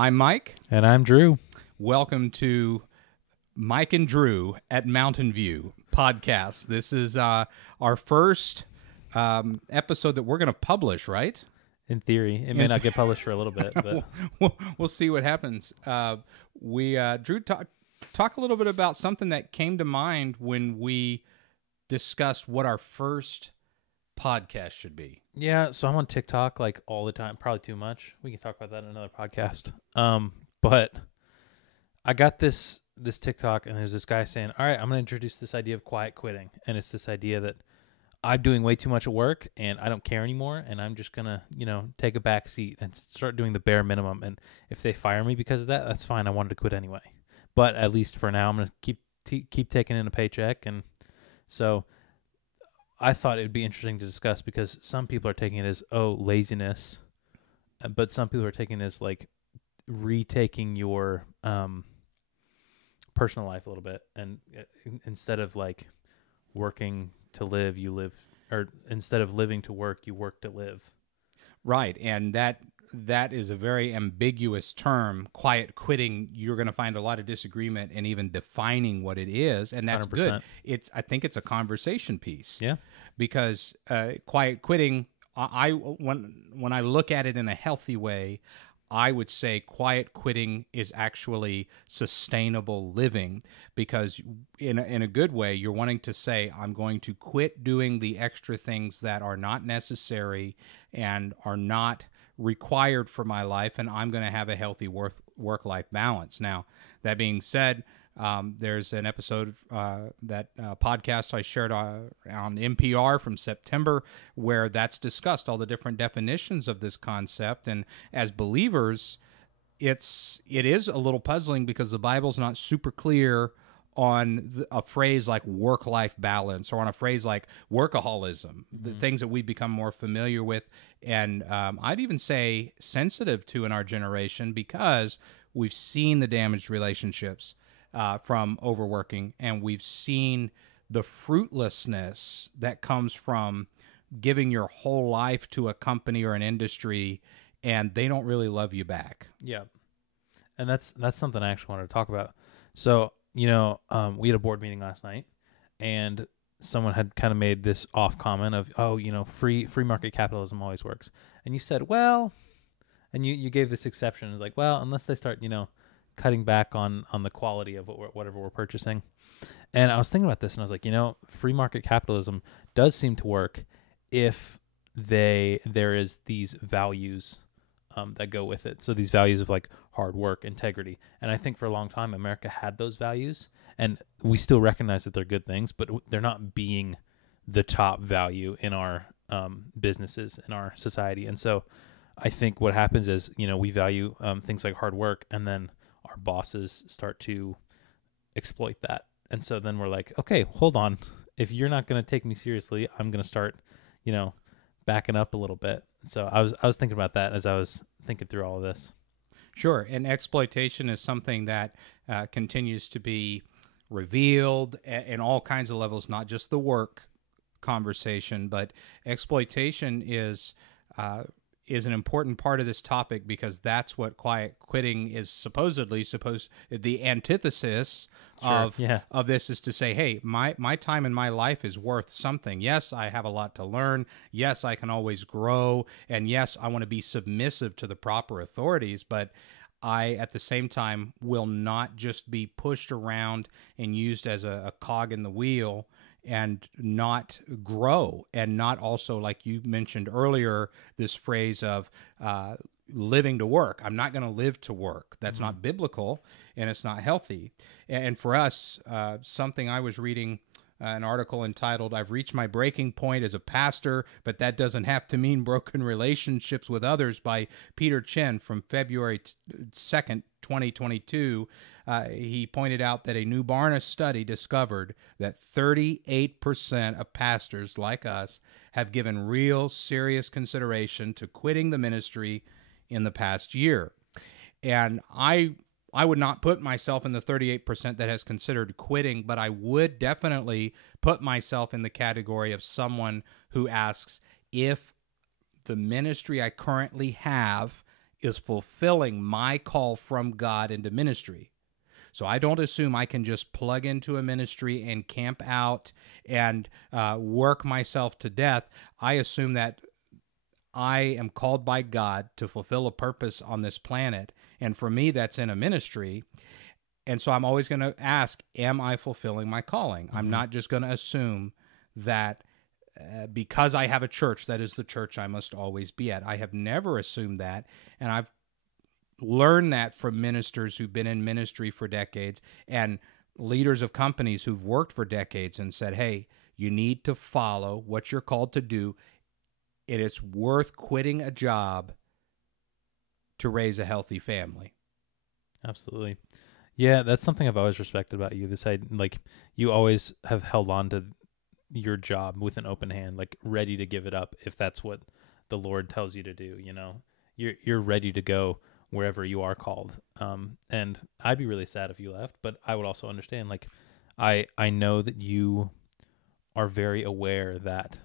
I'm Mike. And I'm Drew. Welcome to Mike and Drew at Mountain View podcast. This is our first episode that we're going to publish, right? In theory. It may not get published for a little bit, but we'll see what happens. Drew, talk a little bit about something that came to mind when we discussed what our first podcast should be. yeah, so I'm on TikTok like all the time, probably too much. We can talk about that in another podcast. But I got this TikTok, and there's this guy saying, all right, I'm going to introduce this idea of quiet quitting. And it's this idea that I'm doing way too much at work and I don't care anymore. And I'm just going to, take a back seat and start doing the bare minimum. And if they fire me because of that, that's fine. I wanted to quit anyway. But at least for now, I'm going to keep taking in a paycheck. And so I thought it would be interesting to discuss because some people are taking it as, laziness. But some people are taking it as like retaking your personal life a little bit. And instead of like working to live, you live, or instead of living to work, you work to live. Right. And that is a very ambiguous term. Quiet quitting, you're going to find a lot of disagreement in even defining what it is, and that's 100%. Good. I think it's a conversation piece. Yeah. Because quiet quitting, when I look at it in a healthy way, I would say quiet quitting is actually sustainable living, because in a good way, you're wanting to say, I'm going to quit doing the extra things that are not necessary and are not required for my life, and I'm going to have a healthy work-life balance. Now, that being said, there's an episode podcast I shared on NPR from September where that's discussed, all the different definitions of this concept. And as believers, it is a little puzzling because the Bible's not super clear on a phrase like work-life balance or on a phrase like workaholism, the things that we've become more familiar with, and I'd even say sensitive to in our generation, because we've seen the damaged relationships from overworking, and we've seen the fruitlessness that comes from giving your whole life to a company or an industry, and they don't really love you back. Yeah. And that's something I actually wanted to talk about. So, we had a board meeting last night, and someone had kind of made this off comment of, free market capitalism always works. And you said, well, and you gave this exception. It's like, well, unless they start, cutting back on the quality of whatever we're purchasing. And I was thinking about this, and I was like, free market capitalism does seem to work if there is these values that go with it. So these values of like hard work, integrity. And I think for a long time, America had those values, and we still recognize that they're good things, but they're not being the top value in our businesses, in our society. And so I think what happens is, we value things like hard work, and then our bosses start to exploit that. And so then we're like, okay, hold on. If you're not going to take me seriously, I'm going to start, backing up a little bit. So I was thinking about that as I was thinking through all of this. Sure. And exploitation is something that continues to be revealed in all kinds of levels, not just the work conversation, but exploitation is an important part of this topic, because that's what quiet quitting is supposedly the antithesis of this is to say, hey, my time in my life is worth something. Yes, I have a lot to learn. Yes, I can always grow. And yes, I want to be submissive to the proper authorities, but I, at the same time, will not just be pushed around and used as a cog in the wheel and not grow, and not also, like you mentioned earlier, this phrase of living to work. I'm not going to live to work. That's not biblical, and it's not healthy. And for us, something I was reading, an article entitled, I've reached my breaking point as a pastor, but that doesn't have to mean broken relationships with others, by Peter Chen from February 2nd, 2022. He pointed out that a new Barna study discovered that 38% of pastors like us have given real serious consideration to quitting the ministry in the past year. And I would not put myself in the 38% that has considered quitting, but I would definitely put myself in the category of someone who asks if the ministry I currently have is fulfilling my call from God into ministry. So I don't assume I can just plug into a ministry and camp out and work myself to death. I assume that I am called by God to fulfill a purpose on this planet. And for me, that's in a ministry. And so I'm always going to ask, am I fulfilling my calling? Mm-hmm. I'm not just going to assume that because I have a church, that is the church I must always be at. I have never assumed that. And I've learned that from ministers who've been in ministry for decades and leaders of companies who've worked for decades and said, hey, you need to follow what you're called to do. And it's worth quitting a job to raise a healthy family. Absolutely. Yeah, that's something I've always respected about you. This, like, you always have held on to your job with an open hand, like ready to give it up if that's what the Lord tells you to do. You know, you're ready to go wherever you are called. And I'd be really sad if you left, but I would also understand. Like, I know that you are very aware that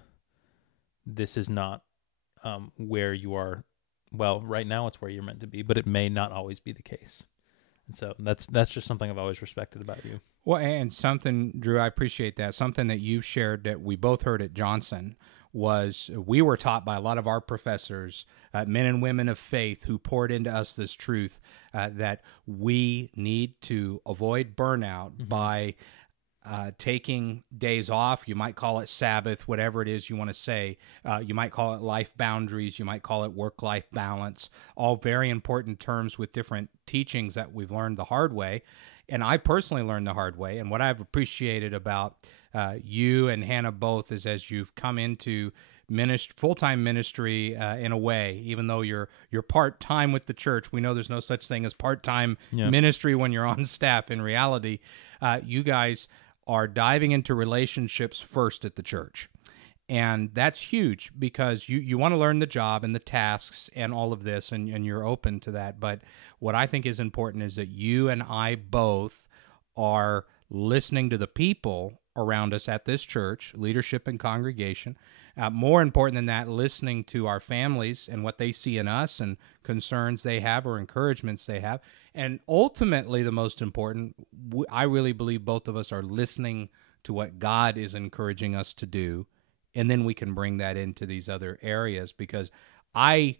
this is not where you are. Well, right now it's where you're meant to be, but it may not always be the case. And so that's just something I've always respected about you. Well, and something, Drew, I appreciate that. Something that you shared that we both heard at Johnson was we were taught by a lot of our professors, men and women of faith, who poured into us this truth that we need to avoid burnout mm-hmm. by taking days off. You might call it Sabbath, whatever it is you want to say. You might call it life boundaries. You might call it work-life balance, all very important terms with different teachings that we've learned the hard way. And I personally learned the hard way. And what I've appreciated about you and Hannah both is as you've come into full-time ministry in a way, even though you're part-time with the church. We know there's no such thing as part-time ministry when you're on staff. In reality, you guys are diving into relationships first at the church. And that's huge because you want to learn the job and the tasks and all of this, and you're open to that. But what I think is important is that you and I both are listening to the people around us at this church, leadership and congregation. More important than that, listening to our families and what they see in us and concerns they have or encouragements they have. And ultimately, the most important, I really believe both of us are listening to what God is encouraging us to do. And then we can bring that into these other areas, because I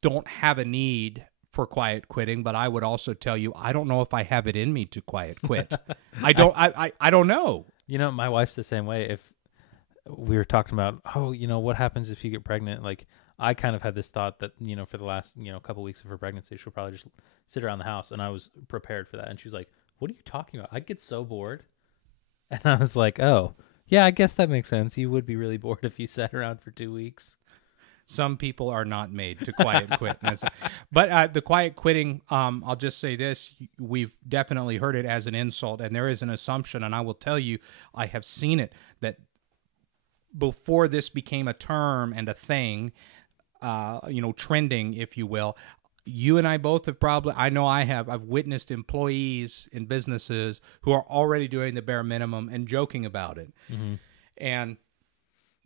don't have a need for quiet quitting, but I would also tell you, I don't know if I have it in me to quiet quit. I don't know. You know, my wife's the same way. If we were talking about, what happens if you get pregnant? Like, I kind of had this thought that, for the last, couple weeks of her pregnancy, she'll probably just sit around the house. And I was prepared for that. And she's like, what are you talking about? I get so bored. And I was like, oh, yeah, I guess that makes sense. You would be really bored if you sat around for 2 weeks. Some people are not made to quiet quit. But the quiet quitting, I'll just say this, we've definitely heard it as an insult, and there is an assumption, and I will tell you, I have seen it, that before this became a term and a thing, trending, if you will, you and I both have I've witnessed employees in businesses who are already doing the bare minimum and joking about it. Mm-hmm. And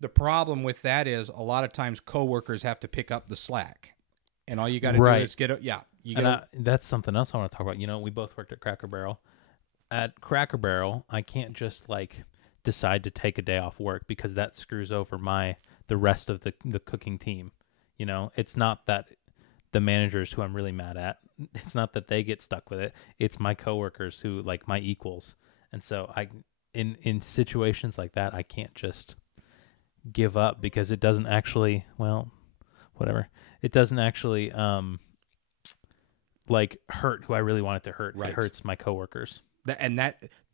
the problem with that is a lot of times coworkers have to pick up the slack, and all you got to do is that's something else I want to talk about. We both worked at Cracker Barrel. At Cracker Barrel, I can't just decide to take a day off work, because that screws over the rest of the cooking team. It's not that the managers who I'm really mad at, it's not that they get stuck with it. It's my coworkers who, my equals. And so in situations like that, I can't just give up, because it doesn't actually, it doesn't actually hurt who I really want it to hurt. Right. It hurts my coworkers.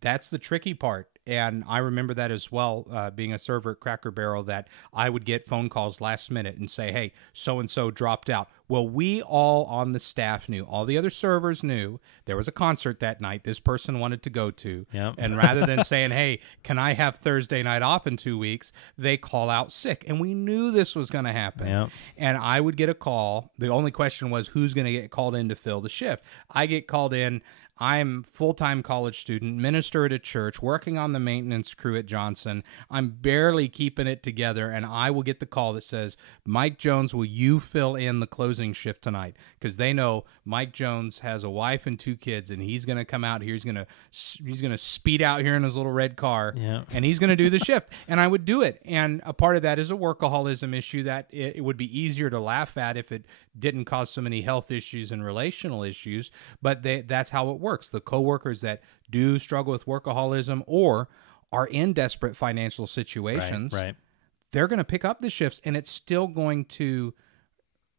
That's the tricky part. And I remember that as well, being a server at Cracker Barrel, that I would get phone calls last minute and say, hey, so-and-so dropped out. Well, we all on the staff knew, all the other servers knew there was a concert that night this person wanted to go to. Yep. And rather than saying, hey, can I have Thursday night off in 2 weeks, they call out sick. And we knew this was going to happen. Yep. And I would get a call. The only question was, who's going to get called in to fill the shift? I get called in. I'm full-time college student, minister at a church, working on the maintenance crew at Johnson. I'm barely keeping it together, and I will get the call that says, Mike Jones, will you fill in the closing shift tonight? Because they know Mike Jones has a wife and 2 kids, and he's going to come out here. He's going to speed out here in his little red car, and he's going to do the shift. And I would do it. And a part of that is a workaholism issue that it would be easier to laugh at if it didn't cause so many health issues and relational issues, but that's how it works. The coworkers that do struggle with workaholism or are in desperate financial situations, right. They're going to pick up the shifts, and it's still going to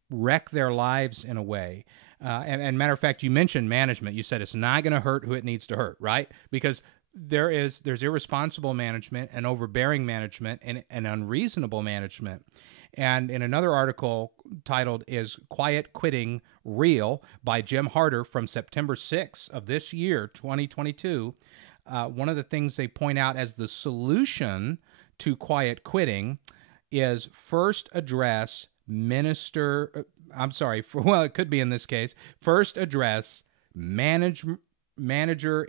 wreck their lives in a way. And matter of fact, you mentioned management. You said it's not going to hurt who it needs to hurt, right? Because there's irresponsible management and overbearing management and unreasonable management. And in another article titled, Is Quiet Quitting Real? By Jim Harder from September 6th of this year, 2022, one of the things they point out as the solution to quiet quitting is first address it could be in this case, first address manager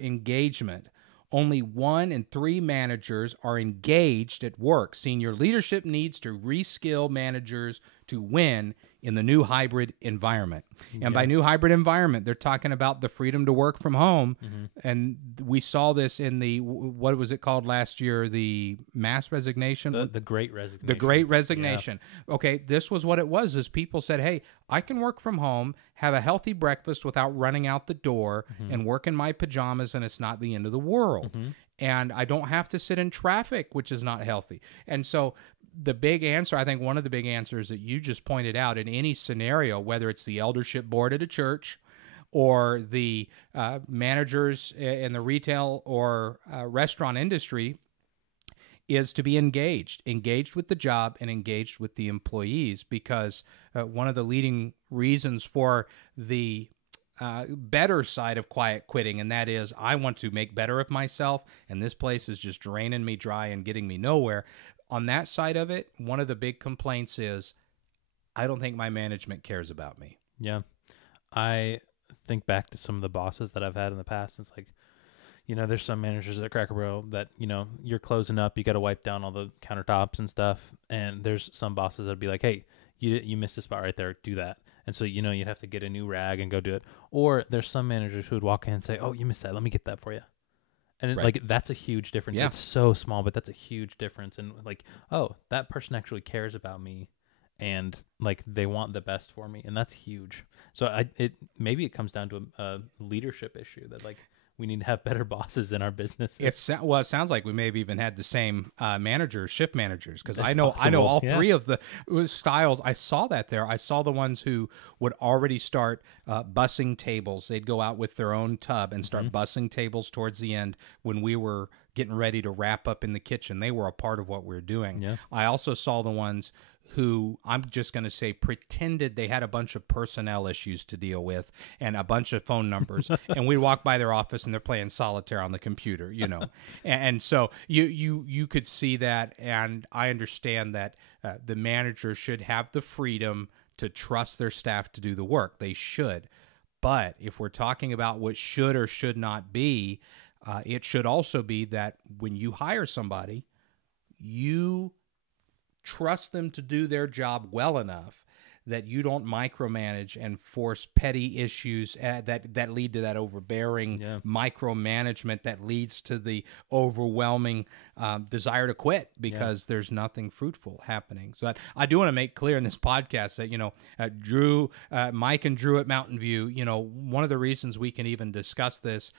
engagement. Only 1 in 3 managers are engaged at work. Senior leadership needs to reskill managers to win in the new hybrid environment. And by new hybrid environment, they're talking about the freedom to work from home. And we saw this in the, what was it called last year? The mass resignation? The Great Resignation. The Great Resignation. Yeah. Okay, this was what it was, is people said, hey, I can work from home, have a healthy breakfast without running out the door, and work in my pajamas, and it's not the end of the world. And I don't have to sit in traffic, which is not healthy. And so the big answer, I think one of the big answers that you just pointed out in any scenario, whether it's the eldership board at a church or the managers in the retail or restaurant industry, is to be engaged with the job and engaged with the employees, because one of the leading reasons for the better side of quiet quitting, and that is I want to make better of myself, and this place is just draining me dry and getting me nowhere. On that side of it, one of the big complaints is I don't think my management cares about me. Yeah. I think back to some of the bosses that I've had in the past. It's like, there's some managers at Cracker Barrel that, you're closing up, you got to wipe down all the countertops and stuff. And there's some bosses that'd be like, hey, you missed a spot right there, do that. And so, you'd have to get a new rag and go do it. Or there's some managers who would walk in and say, oh, you missed that, let me get that for you. And that's a huge difference. Yeah. It's so small, but that's a huge difference. And oh, that person actually cares about me, and they want the best for me, and that's huge. So maybe it comes down to a leadership issue that we need to have better bosses in our businesses. It sounds like we may have even had the same shift managers, because I know all 3 of the styles. I saw that there. I saw the ones who would already start bussing tables. They'd go out with their own tub and start bussing tables towards the end when we were getting ready to wrap up in the kitchen. They were a part of what we were doing. Yeah. I also saw the ones who, I'm just going to say, pretended they had a bunch of personnel issues to deal with and a bunch of phone numbers. And we'd walk by their office and they're playing solitaire on the computer, and so you could see that. And I understand that the manager should have the freedom to trust their staff to do the work. They should. But if we're talking about what should or should not be, it should also be that when you hire somebody, you trust them to do their job well enough that you don't micromanage and force petty issues that lead to that overbearing micromanagement that leads to the overwhelming desire to quit because there's nothing fruitful happening. So I do want to make clear in this podcast that, Mike and Drew at Mountain View, one of the reasons we can even discuss this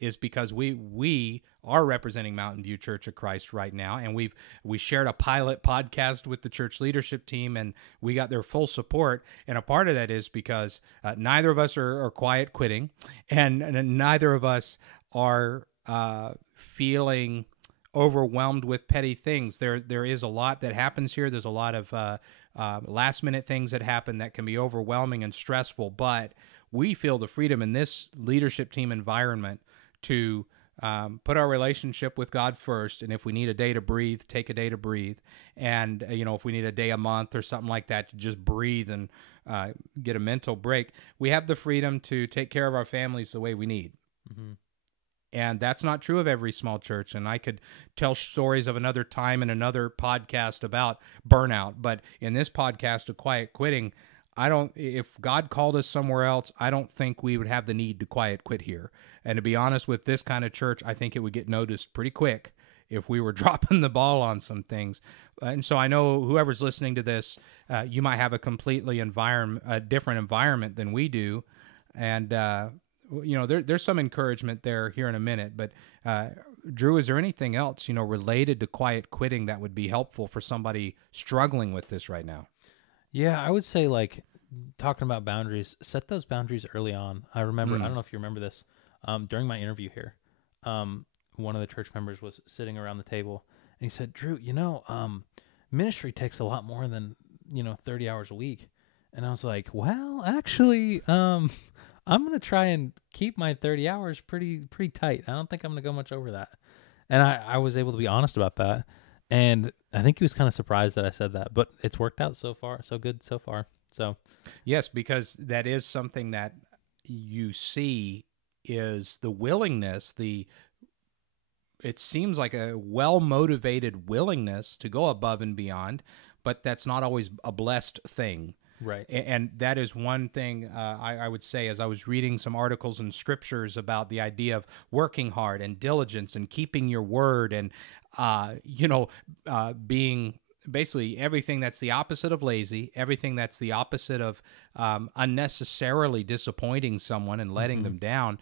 is because we are representing Mountain View Church of Christ right now, and we shared a pilot podcast with the church leadership team, and we got their full support. And a part of that is because neither of us are quiet quitting, and neither of us are feeling overwhelmed with petty things. There is a lot that happens here. There's a lot of last minute things that happen that can be overwhelming and stressful, but we feel the freedom in this leadership team environment to put our relationship with God first, and if we need a day to breathe, take a day to breathe. And, if we need a day a month or something like that to just breathe and get a mental break, we have the freedom to take care of our families the way we need. Mm-hmm. And that's not true of every small church. And I could tell stories of another time in another podcast about burnout. But in this podcast of quiet quitting, if God called us somewhere else, I don't think we would have the need to quiet quit here. And to be honest, with this kind of church, I think it would get noticed pretty quick if we were dropping the ball on some things. And so I know whoever's listening to this, you might have a completely different environment than we do. And, there's some encouragement there here in a minute, but Drew, is there anything else, related to quiet quitting that would be helpful for somebody struggling with this right now? Yeah, I would say, like, talking about boundaries, set those boundaries early on. I remember, I don't know if you remember this, during my interview here, one of the church members was sitting around the table and he said, Drew, ministry takes a lot more than, 30 hours a week. And I was like, well, actually, I'm going to try and keep my 30 hours pretty tight. I don't think I'm going to go much over that. And I was able to be honest about that. And I think he was kind of surprised that I said that, but it's worked out so far. So good so far. So, yes, because that is something that you see is the willingness, it seems like a well-motivated willingness to go above and beyond, but that's not always a blessed thing. Right. And that is one thing I would say as I was reading some articles in scriptures about the idea of working hard and diligence and keeping your word and, being basically everything that's the opposite of lazy, everything that's the opposite of unnecessarily disappointing someone and letting them down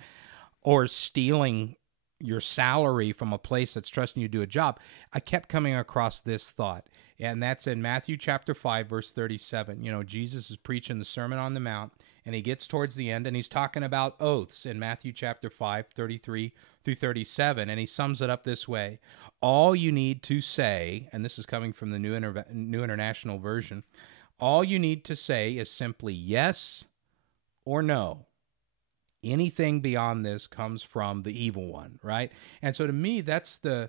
or stealing your salary from a place that's trusting you to do a job. I kept coming across this thought. And that's in Matthew chapter 5, verse 37. Jesus is preaching the Sermon on the Mount, and he gets towards the end, and he's talking about oaths in Matthew chapter 5, 33 through 37, and he sums it up this way. All you need to say, and this is coming from the New International Version, all you need to say is simply yes or no. Anything beyond this comes from the evil one, right? And so to me, that's the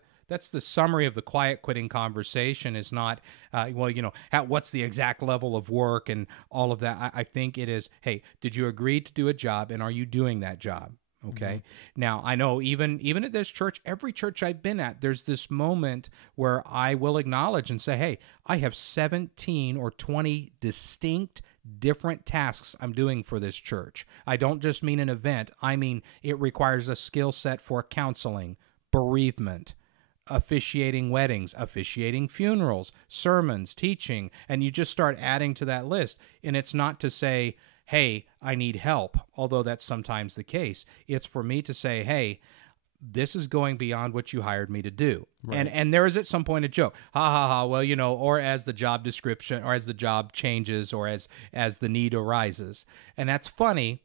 summary of the quiet quitting conversation is not, what's the exact level of work and all of that. I think it is, hey, did you agree to do a job and are you doing that job? Okay. Now, I know even at this church, every church I've been at, there's this moment where I will acknowledge and say, hey, I have 17 or 20 distinct different tasks I'm doing for this church. I don't just mean an event. I mean, it requires a skill set for counseling, bereavement, officiating weddings, officiating funerals, sermons, teaching, and you just start adding to that list. And it's not to say, hey, I need help, although that's sometimes the case. It's for me to say, hey, this is going beyond what you hired me to do. Right. And there is at some point a joke, well, or as the job description or as the job changes or as the need arises. And that's funny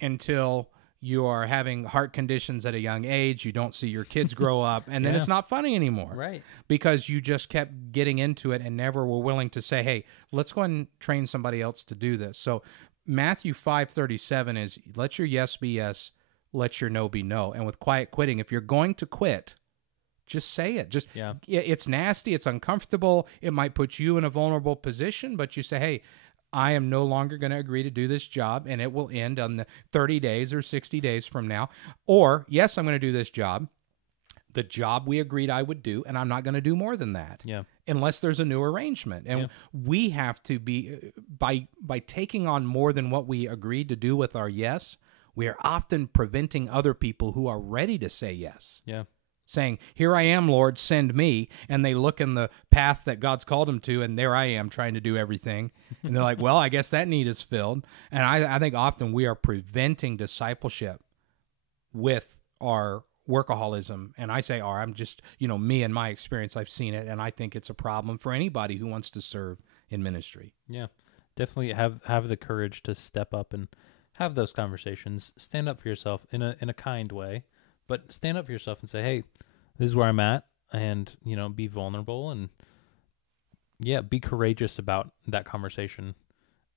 until you are having heart conditions at a young age, you don't see your kids grow up, and then it's not funny anymore. Right. Because you just kept getting into it and never were willing to say, hey, let's go and train somebody else to do this. So Matthew 5:37 is, let your yes be yes, let your no be no. And with quiet quitting, if you're going to quit, just say it. It's nasty, it's uncomfortable, it might put you in a vulnerable position, but you say, hey, I am no longer going to agree to do this job, and it will end on the 30 days or 60 days from now. Or, yes, I'm going to do this job, the job we agreed I would do, and I'm not going to do more than that. Yeah. Unless there's a new arrangement. And we have to be, by taking on more than what we agreed to do with our yes, we are often preventing other people who are ready to say yes. Yeah. Saying, here I am, Lord, send me. And they look in the path that God's called them to, and there I am trying to do everything. And they're like, well, I guess that need is filled. And I think often we are preventing discipleship with our workaholism. And I say I'm just, me and my experience, I've seen it, and I think it's a problem for anybody who wants to serve in ministry. Yeah, definitely have the courage to step up and have those conversations. Stand up for yourself in a kind way. But stand up for yourself and say, hey, this is where I'm at, and, be vulnerable and, be courageous about that conversation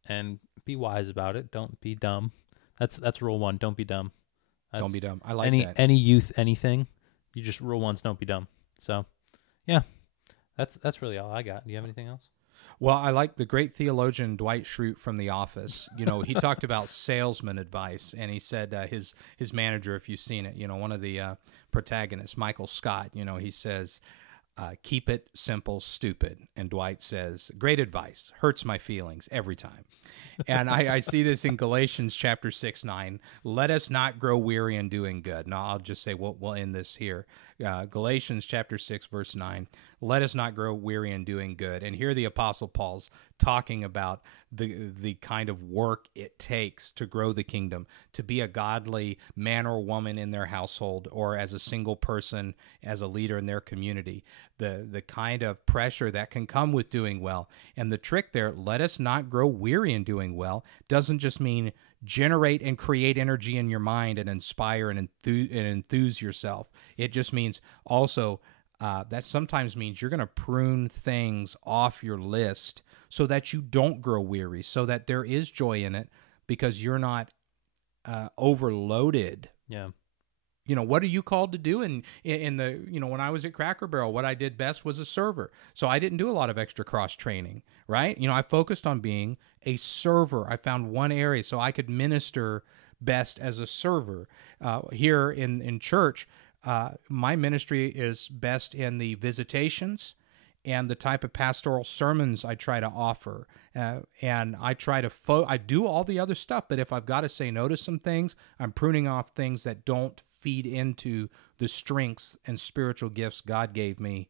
and be wise about it. Don't be dumb. That's rule one. Don't be dumb. Don't be dumb. I like that. Any youth, anything, you just rule one's don't be dumb. So, yeah, that's really all I got. Do you have anything else? Well, I like the great theologian Dwight Schrute from The Office. You know, he talked about salesman advice, and he said his manager, if you've seen it, you know, one of the protagonists, Michael Scott, you know, he says, keep it simple, stupid. And Dwight says, great advice, hurts my feelings every time. And I see this in Galatians chapter 6:9. Let us not grow weary in doing good. Now, I'll just say we'll end this here. Galatians chapter 6, verse 9. Let us not grow weary in doing good. And here the Apostle Paul's talking about the kind of work it takes to grow the kingdom, to be a godly man or woman in their household, or as a single person, as a leader in their community, the kind of pressure that can come with doing well. And the trick there, let us not grow weary in doing well, doesn't just mean generate and create energy in your mind and inspire and enthuse yourself. It just means also that sometimes means you're going to prune things off your list so that you don't grow weary, so that there is joy in it, because you're not overloaded. Yeah. You know, what are you called to do? In the, you know, when I was at Cracker Barrel, what I did best was a server. So I didn't do a lot of extra cross training, right? You know, I focused on being a server. I found one area so I could minister best as a server. Here in church, my ministry is best in the visitations and the type of pastoral sermons I try to offer. And I try to I do all the other stuff, but if I've got to say no to some things, I'm pruning off things that don't feed into the strengths and spiritual gifts God gave me,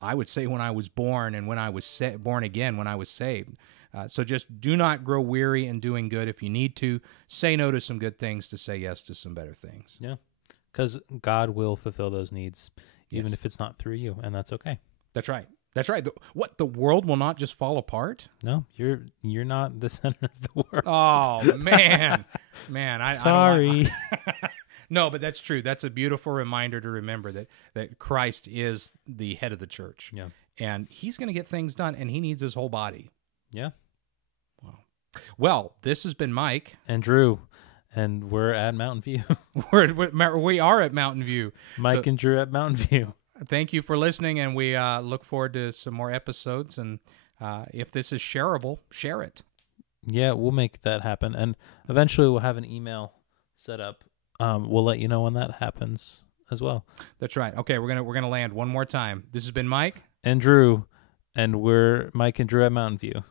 I would say, when I was born, and when I was born again, when I was saved. So just do not grow weary in doing good. If you need to, say no to some good things to say yes to some better things. Yeah, because God will fulfill those needs, even Yes. if it's not through you, and that's okay. That's right. That's right. The world will not just fall apart? No, you're not the center of the world. Oh, man. Man, Sorry. I don't No, but that's true. That's a beautiful reminder to remember that Christ is the head of the church. Yeah. And he's going to get things done, and he needs his whole body. Yeah. Wow. Well, this has been Mike. And Drew. And we're at Mountain View. We are at Mountain View. Mike and Drew at Mountain View. Thank you for listening, and we look forward to some more episodes. And if this is shareable, share it. Yeah, we'll make that happen. And eventually we'll have an email set up. We'll let you know when that happens as well. That's right. Okay, we're gonna land one more time. This has been Mike And Drew. And we're Mike and Drew at Mountain View.